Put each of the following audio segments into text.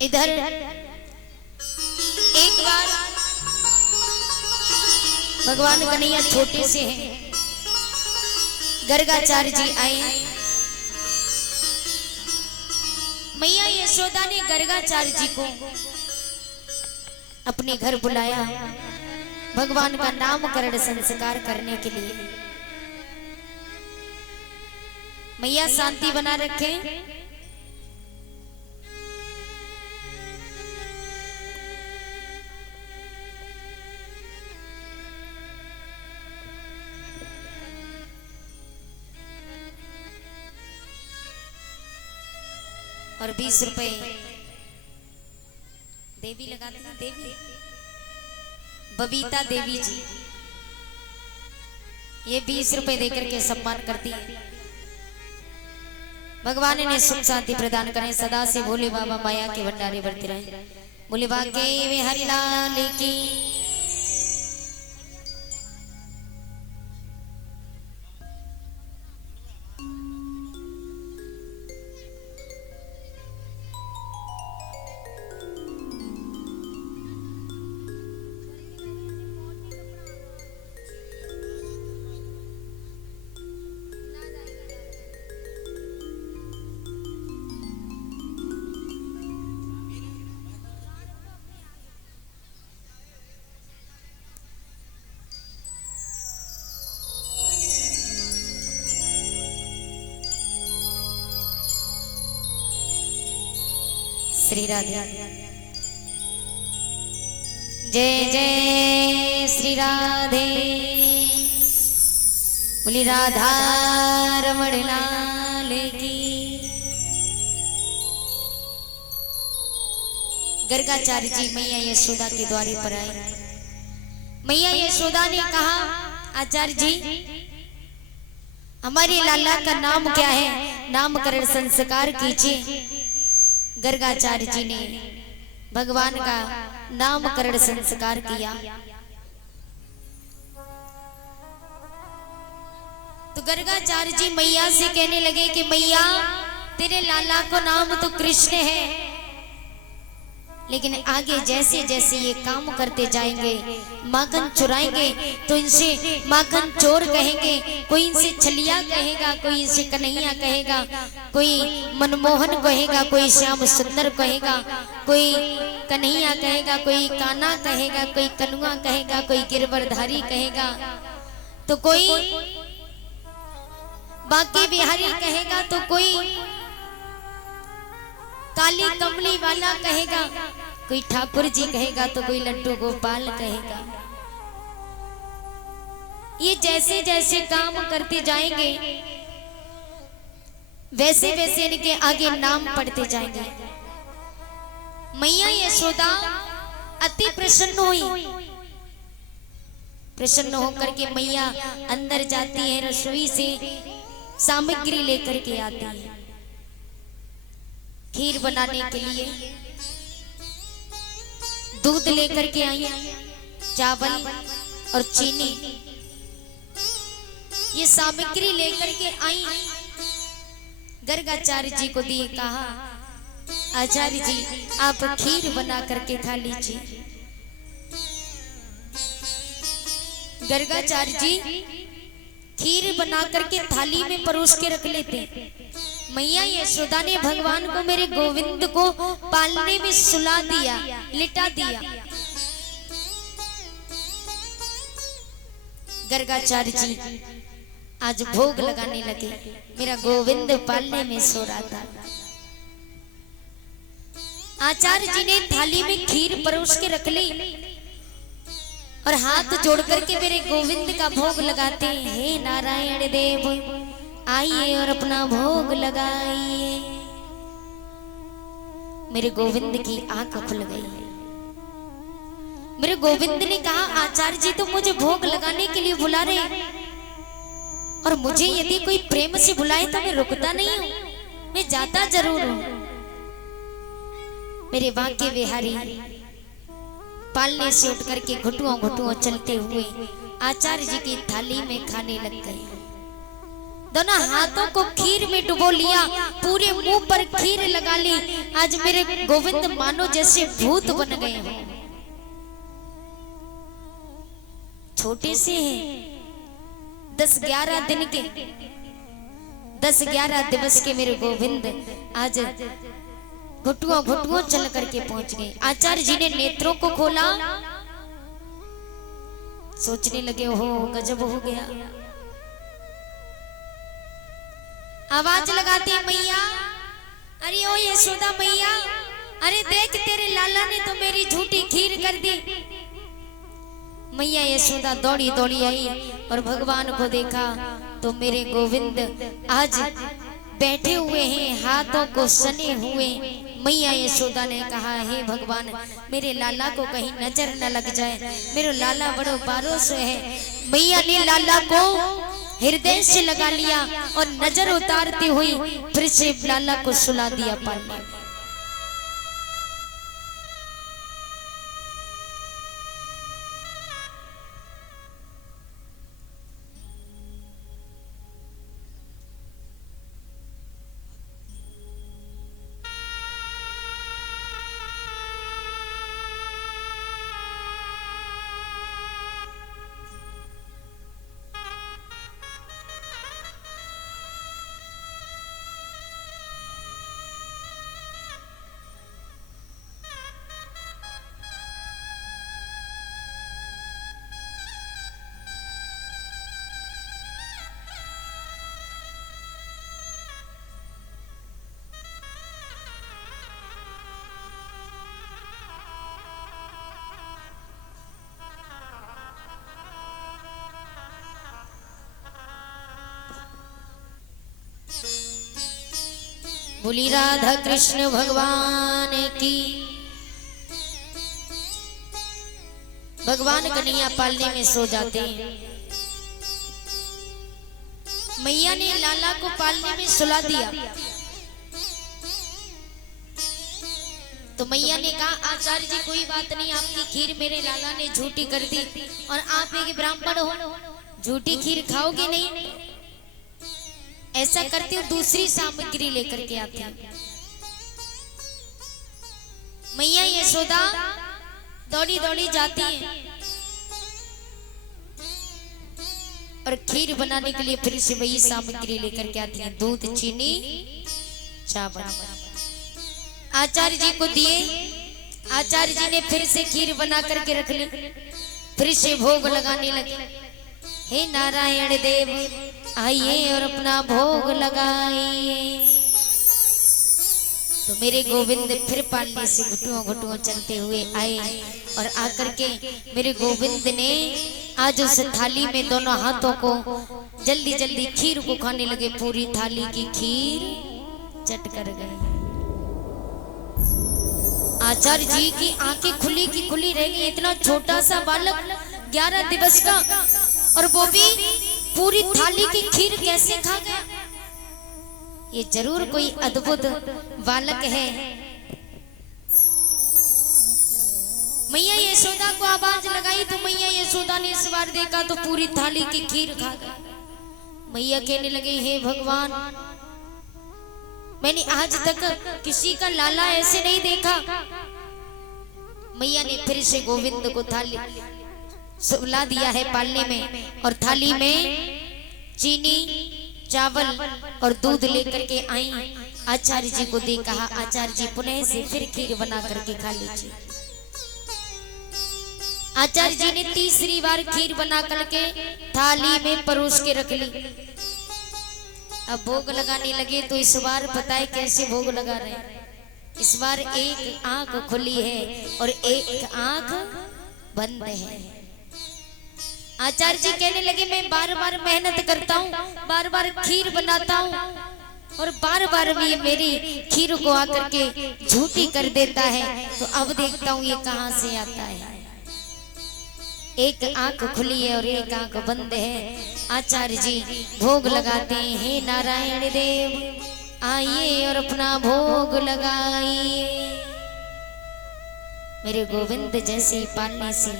इधर एक बार भगवान कन्हैया छोटे से हैं, गर्गाचार्य जी आए। मैया यशोदा ने गर्गाचार्य जी को अपने घर बुलाया भगवान का नामकरण संस्कार करने के लिए। मैया शांति बना रखे। और 20 रुपए देवी लगा देना, देवी बबीता देवी जी, ये 20 रुपए देकर के सम्मान करती है। भगवान ने सुख शांति प्रदान करें, सदा से भोले बाबा माया के भंडारे बढ़ते रहे। भोले बाबा के हरिलाल की। श्री राधे। जय जय श्री राधे। बोली राधा रमण लाल की। गर्गाचार्य जी मैया यशोदा के द्वारे पर आए। मैया यशोदा ने कहा, आचार्य जी हमारे लाला का नाम क्या है, नामकरण संस्कार कीजिए। गर्गाचार्य जी ने भगवान का नामकरण संस्कार किया। तो गर्गाचार्य जी मैया से कहने लगे कि मैया तेरे लाला को नाम तो कृष्ण है, लेकिन आगे जैसे जैसे ये काम करते जाएंगे, माखन चुराएंगे तो इनसे माखन चोर कहेंगे, कोई इनसे छलिया कहेगा, कोई इनसे कन्हैया कहेगा, कोई मनमोहन कहेगा, कोई श्याम सुंदर कहेगा, कोई कन्हैया कहेगा, कोई काना कहेगा, कोई कनुआ कहेगा, कोई गिरवरधारी कहेगा, तो कोई बाकी बिहारी कहेगा, तो कोई काली कमली वाला कहेगा, कोई ठाकुर जी कहेगा, तो कोई लड्डू गोपाल कहेगा। ये जैसे जैसे काम करते जाएंगे वैसे वैसे इनके आगे नाम पढ़ते जाएंगे। मैया यशोदा अति प्रसन्न हुई। प्रसन्न होकर के मैया अंदर जाती है, रसोई से सामग्री लेकर के आती है खीर बनाने के लिए। दूध लेकर के आई, चावल और चीनी, ये सामग्री लेकर के आई। गर्गाचार्य जी को दिए, कहा आचार्य जी आप खीर बना करके खा लीजिए। गर्गाचार्य जी खीर बना करके थाली में परोस के रख लेते। मैया यशोदा ने भगवान को, मेरे गोविंद को पालने में सुला दिया, लिटा दिया। गर्गाचार्य जी आज भोग लगाने लगे, मेरा गोविंद पालने में सो रहा था। आचार्य जी ने थाली में खीर परोस के रख ली और हाथ जोड़ करके मेरे गोविंद का भोग लगाते हैं। हे नारायण देव आइए और अपना भोग लगाइए। मेरे गोविंद की आंख खुल गई। मेरे गोविंद ने कहा, आचार्य जी तो मुझे भोग लगाने के लिए बुला रहे, और मुझे यदि कोई प्रेम से बुलाए तो मैं रुकता नहीं हूं, मैं जाता जरूर हूं। मेरे बांके बिहारी पालने से उठ करके घुटुओं घुटुओं चलते हुए आचार्य जी की थाली में खाने लग गए। दोनों हाथों को खीर में डुबो लिया, पूरे मुंह पर खीर लगा ली। आज मेरे गोविंद मानो जैसे भूत बन गए हो। छोटे से हैं 10-11 दिन के, 10-11 दिवस के मेरे गोविंद आज घुटुओं घुटुओं चल करके पहुंच गए। आचार्य जी ने नेत्रों को खोला, सोचने लगे हो गजब हो गया। आवाज लगाते हैं मैया, अरे ओ यशोदा मैया, अरे देख तेरे लाला ने तो मेरी झूठी खीर कर दी। मैया यशोदा दौड़ी दौड़ी आई और भगवान को देखा तो मेरे गोविंद आज बैठे हुए हैं, हाथों को सने हुए। मैया यशोदा ने कहा, हे भगवान मेरे लाला को कहीं नजर न लग जाए, मेरे लाला बड़ो बारोस है। मैया ने लाला को हृदय से लगा लिया और नजर उतारती हुई फिर से लाला को सुला दिया पालने में। बोली राधा कृष्ण भगवान की। भगवान कन्हैया पालने में सो जाते हैं। मैया ने लाला को पालने में सुला दिया तो मैया ने कहा, आचार्य जी कोई बात नहीं, आपकी खीर मेरे लाला ने झूठी कर दी और आप एक ब्राह्मण हो, झूठी खीर खाओगे नहीं। ऐसा करती हूँ दूसरी सामग्री लेकर के आती हूँ। मैया यशोदा दौड़ी दौड़ी जाती है और खीर बनाने के लिए फिर से वही सामग्री लेकर के आती है, दूध, चीनी, चावल। आचार्य जी को दिए। आचार्य जी ने फिर से खीर बना करके रख ली, फिर से भोग लगाने लगे। हे नारायण देव आइए और अपना भोग लगाइए। तो मेरे गोविंद फिर पालने से घुटुओं घुटुओं चलते हुए आए और आकर के मेरे गोविंद ने आज उस थाली में दोनों हाथों को जल्दी जल्दी खीर को खाने लगे। पूरी थाली की खीर चट कर गए। आचार्य जी की आंखें खुली की खुली रह गई। इतना छोटा सा बालक 11 दिवस का, और वो भी पूरी थाली की खीर कैसे खा गया। ये जरूर कोई अद्भुत बालक है। मैया यशोदा को आवाज लगाई तो मैया यशोदा ने इस बार देखा तो पूरी थाली की खीर खा गया। मैया कहने लगे, हे भगवान मैंने आज तक किसी का लाला ऐसे नहीं देखा। मैया ने फिर से गोविंद को थाली सुला दिया है पालने में और थाली में चीनी, चावल और दूध लेकर के आई। आचार्य जी को दे कहा, आचार्य जी पुनः से फिर खीर बना करके खा लीजिए। आचार्य जी ने तीसरी बार खीर बना करके थाली में परोस के रख ली। अब भोग लगाने लगे तो इस बार पता है कैसे भोग लगा रहे हैं। इस बार एक आंख खुली है और एक आंख बंद है। आचार्य जी कहने लगे, मैं बार बार मेहनत करता हूँ, बार बार खीर बनाता हूँ और बार बार भी मेरी खीर को आकर के झूठी कर देता है, तो अब देखता हूँ ये कहाँ से आता है। एक आंख खुली है और एक आंख बंद है। आचार्य जी भोग लगाते हैं, हे नारायण देव आइए और अपना भोग लगाइए। मेरे गोविंद जैसे पालने से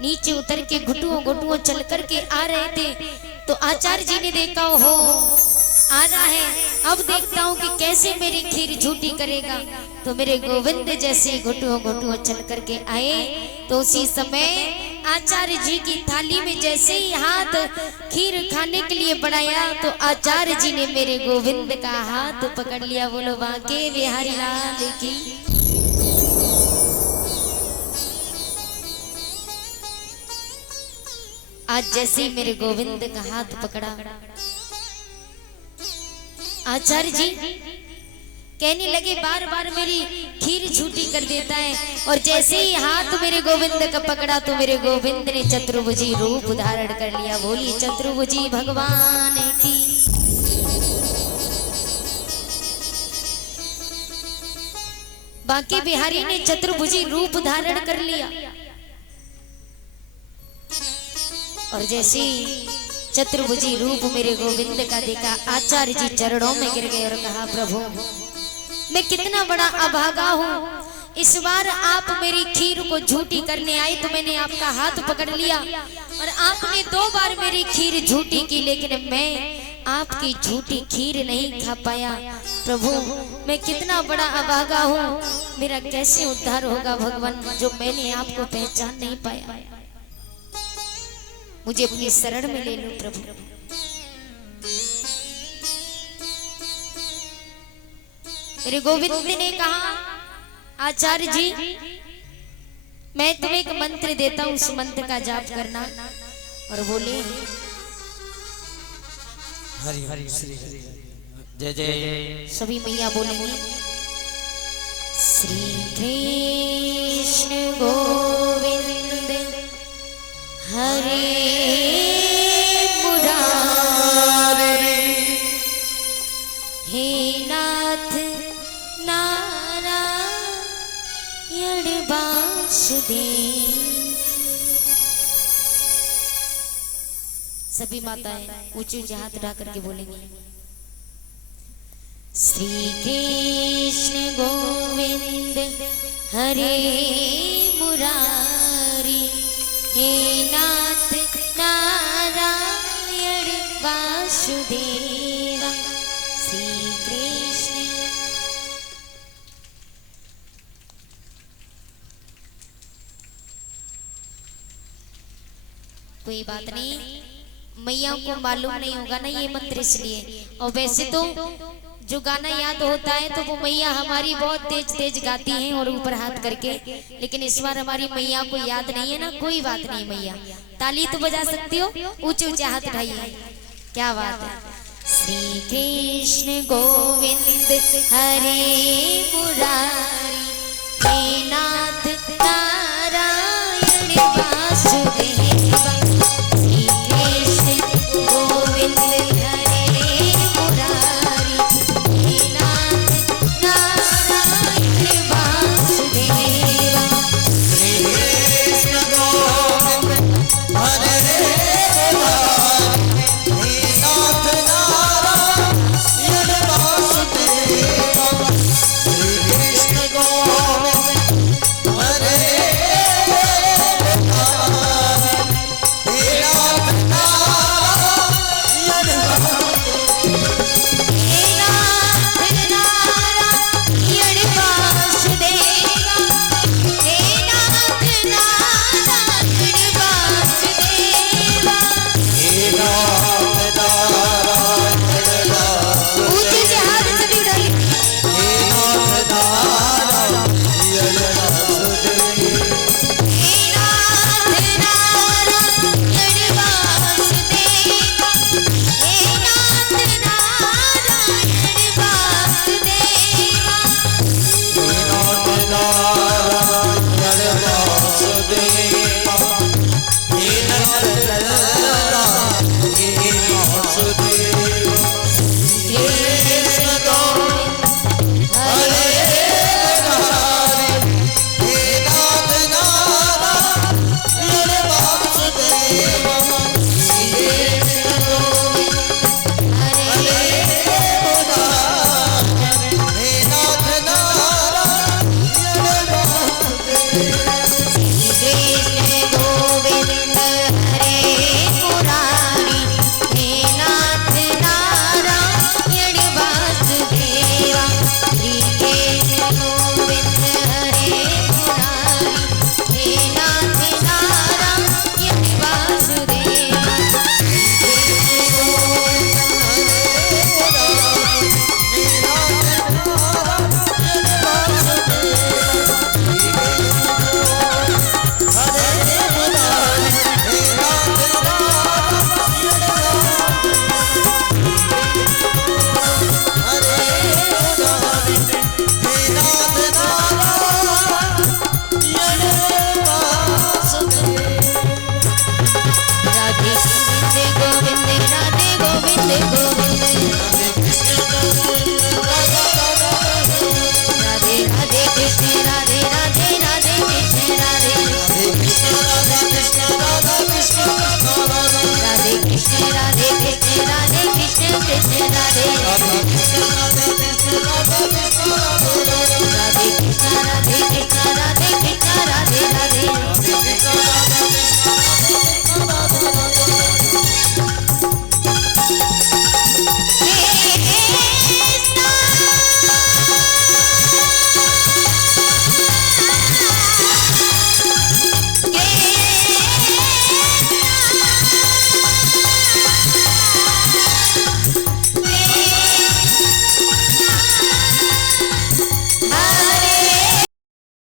नीचे उतर के घुटुओं घुटुओं चल कर के आ रहे थे तो आचार्य जी ने देखा हो आ रहा है, अब देखता हूँ कि कैसे मेरी खीर झूठी करेगा। तो मेरे गोविंद जैसे घुटुओं घुटुओं चल करके आए, तो उसी समय आचार्य जी की थाली में जैसे ही हाथ खीर खाने के लिए बढ़ाया, तो आचार्य जी ने मेरे गोविंद का हाथ पकड़ लिया। बोलो बांके बिहारी लाल की। आज जैसे ही मेरे गोविंद का हाथ पकड़ा, आचार्य जी कहने लगे बार बार मेरी खीर झूठी कर देता है। और जैसे ही हाथ मेरे गोविंद का पकड़ा, तो मेरे गोविंद ने चतुर्भुजी रूप धारण कर लिया। बोली चतुर्भुजी भगवान की। बांके बिहारी ने चतुर्भुजी रूप धारण कर लिया। और जैसे चतुर्भुजी रूप मेरे गोविंद का देखा, आचार्य जी चरणों में गिर गए और कहा प्रभु मैं कितना बड़ा अभागा हूँ, इस बार आप मेरी खीर को झूठी करने आए तो मैंने आपका हाथ पकड़ लिया और आपने 2 बार मेरी खीर झूठी की, लेकिन मैं आपकी झूठी खीर नहीं खा पाया। प्रभु मैं कितना बड़ा अभागा हूँ, मेरा कैसे उद्धार होगा भगवान, जो मैंने आपको पहचान नहीं पाया। मुझे अपनी शरण में ले लो प्रभु। मेरे गोविंद ने कहा आचार्य जी मैं तुम्हें एक मंत्र देता हूं, उस मंत्र का जाप करना। और बोले हरि हरि श्री जय जय। सभी मैया बोलेंगी श्री कृष्ण गोविंद हरे मुरारी, हे नाथ नारायण वासुदेव। सभी माताएं ऊंचे ऊंचे हाथ उठा करके बोलेंगी श्री कृष्ण गोविंद हरे मुरारी, हे नाथ नारायण वासुदेव। श्री कृष्ण। कोई बात नहीं, मैया को मालूम नहीं होगा ना ये मंत्र, इसलिए। और वैसे तो जो गाना याद होता है तो वो मैया हमारी बहुत तेज तेज गाती हैं और ऊपर हाथ करके, लेकिन इस बार हमारी मैया को याद नहीं है ना। कोई बात नहीं मैया, ताली तो बजा सकती हो, ऊंचे ऊंचे हाथ उठाइए। क्या बात है। श्री कृष्ण गोविंद हरे मुरारी,